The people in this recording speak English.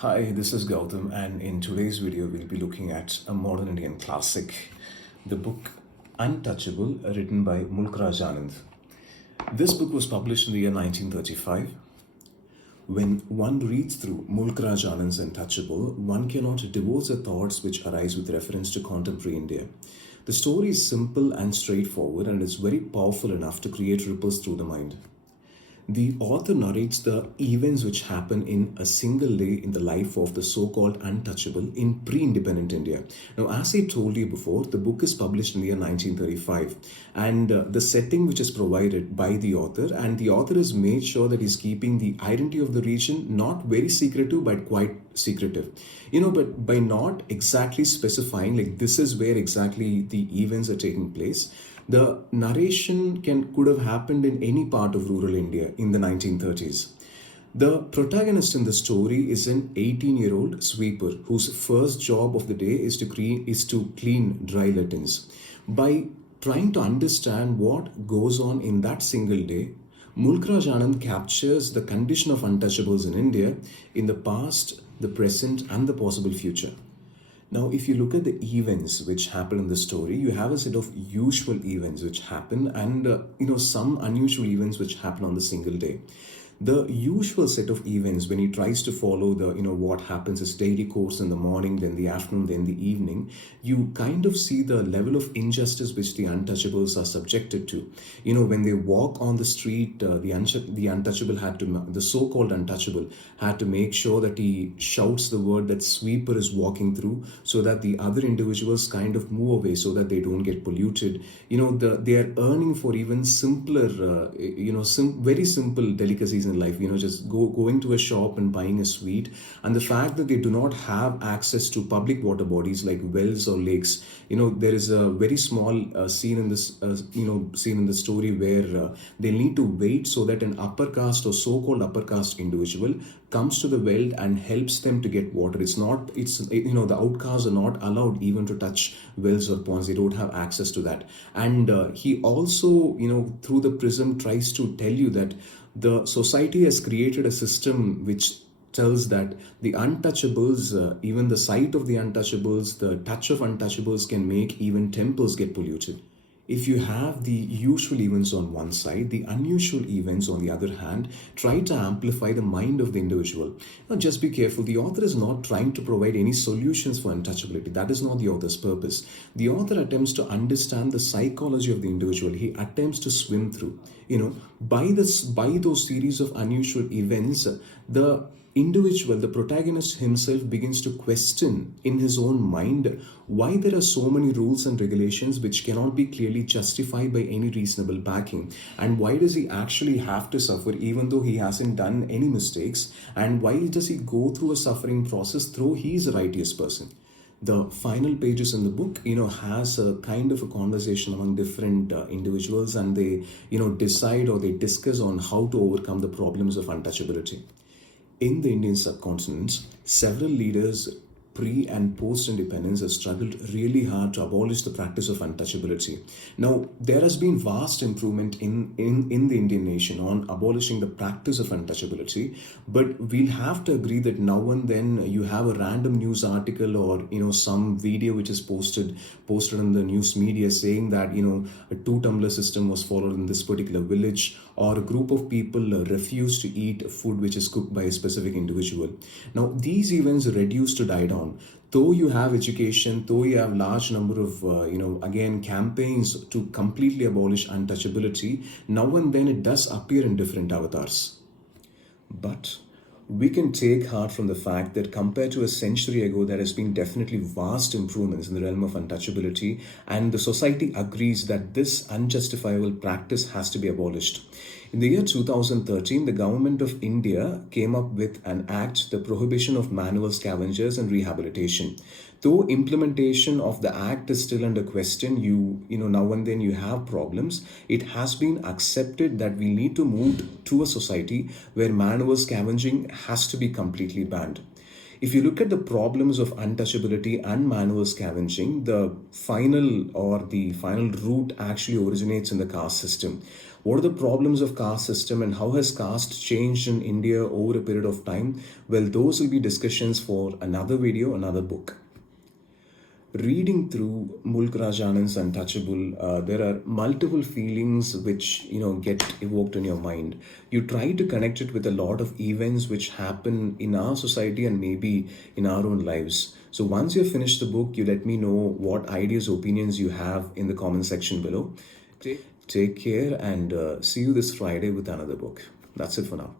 Hi, this is Gautam, and in today's video, we'll be looking at a modern Indian classic, the book Untouchable, written by Mulk Anand. This book was published in the year 1935. When one reads through Mulk Anand's Untouchable, one cannot divorce the thoughts which arise with reference to contemporary India. The story is simple and straightforward, and is very powerful enough to create ripples through the mind. The author narrates the events which happen in a single day in the life of the so called untouchable in pre independent India. Now, as I told you before, the book is published in the year 1935, and the setting which is provided by the author, and the author has made sure that he's keeping the identity of the region not very secretive but quite secretive. But by not exactly specifying, like, this is where exactly the events are taking place, the narration could have happened in any part of rural India in the 1930s. The protagonist in the story is an 18-year-old sweeper whose first job of the day is to clean dry latrines. By trying to understand what goes on in that single day, Mulkraj Anand captures the condition of untouchables in India in the past, the present, and the possible future. Now, if you look at the events which happen in the story, you have a set of usual events which happen, and some unusual events which happen on the single day. The usual set of events, when he tries to follow the what happens is daily course in the morning, then the afternoon, then the evening, you kind of see the level of injustice which the untouchables are subjected to. When they walk on the street, the untouchable the so-called untouchable had to make sure that he shouts the word that sweeper is walking through, so that the other individuals kind of move away so that they don't get polluted. They are earning for even simpler very simple delicacies in life, just going to a shop and buying a sweet. And the fact that they do not have access to public water bodies like wells or lakes. There is a very small scene in the story where they need to wait so that an upper caste or so-called upper caste individual comes to the well and helps them to get water. The outcasts are not allowed even to touch wells or ponds. They don't have access to that. And he also, through the prism, tries to tell you that the society has created a system which tells that the untouchables, even the sight of the untouchables, the touch of untouchables can make even temples get polluted. If you have the usual events on one side, the unusual events on the other hand, try to amplify the mind of the individual. Now, just be careful. The author is not trying to provide any solutions for untouchability. That is not the author's purpose. The author attempts to understand the psychology of the individual. He attempts to swim through. By those series of unusual events, the individual, the protagonist himself, begins to question in his own mind why there are so many rules and regulations which cannot be clearly justified by any reasonable backing, and why does he actually have to suffer even though he hasn't done any mistakes, and why does he go through a suffering process though he is a righteous person. The final pages in the book has a kind of a conversation among different individuals, and they decide, or they discuss on how to overcome the problems of untouchability. In the Indian subcontinent, several leaders pre and post independence have struggled really hard to abolish the practice of untouchability. Now, there has been vast improvement in the Indian nation on abolishing the practice of untouchability, but we'll have to agree that now and then you have a random news article, or some video which is posted in the news media saying that a two tumbler system was followed in this particular village, or a group of people refused to eat food which is cooked by a specific individual. Now, these events reduce to die down. Though you have education, though you have large number of again campaigns to completely abolish untouchability, now and then it does appear in different avatars. But we can take heart from the fact that compared to a century ago, there has been definitely vast improvements in the realm of untouchability, and the society agrees that this unjustifiable practice has to be abolished. In the year 2013, the government of India came up with an act, the Prohibition of Manual Scavengers and Rehabilitation. Though implementation of the act is still under question, now and then you have problems. It has been accepted that we need to move to a society where manual scavenging has to be completely banned. If you look at the problems of untouchability and manual scavenging, the final root actually originates in the caste system. What are the problems of caste system and how has caste changed in India over a period of time? Well, those will be discussions for another video, another book. Reading through Mulk Anand's Untouchable, there are multiple feelings which get evoked in your mind. You try to connect it with a lot of events which happen in our society and maybe in our own lives. So once you finish the book, you let me know what ideas, opinions you have in the comment section below. Take care and see you this Friday with another book. That's it for now.